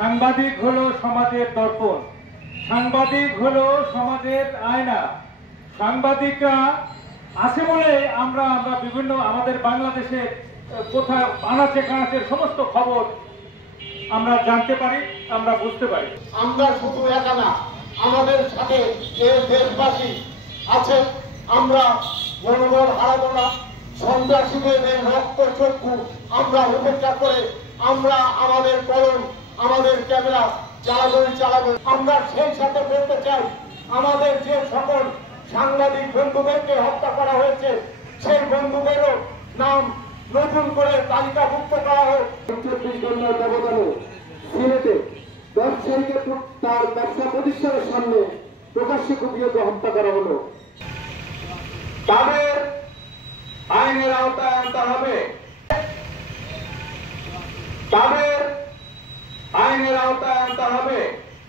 সাংবাদিক হলো সমাজের দর্পণ, সাংবাদিক হলো সমাজের আয়না। সাংবাদিকরা আছে বলে আমরা বিভিন্ন আমাদের বাংলাদেশের কোথায় আনাচে কানাচের সমস্ত খবর আমরা জানতে পারি, আমরা বুঝতে পারি। আমরা শুধু একা না, আমাদের সাথে যে দেশবাসী আছে, আমরা মনোবল হারাবো না। সন্ত্রাসীদের এই রক্ত চক্ষু আমরা উপেক্ষা করে আমরা আমাদের কলম, আমাদের ক্যামেরা চালাবো। আমরা সেই সাথে বলতে চাই, আমাদের যে সকল সাংবাদিক বন্ধুদেরকে হত্যা করা হয়েছে সেই বন্ধুদেরও নাম নতুন করে তালিকাভুক্ত করা হোক। 24 ঘন্টার ব্যবধানে সিলেটে ব্যবসায়ীকে তার ব্যবসা প্রতিষ্ঠানের সামনে প্রকাশ্যে কুপিয়ে হত্যা করা হলো। তাদের আইনের আওতায় আনতে হবে, তাদের আইনের আওতায় আনতে হবে।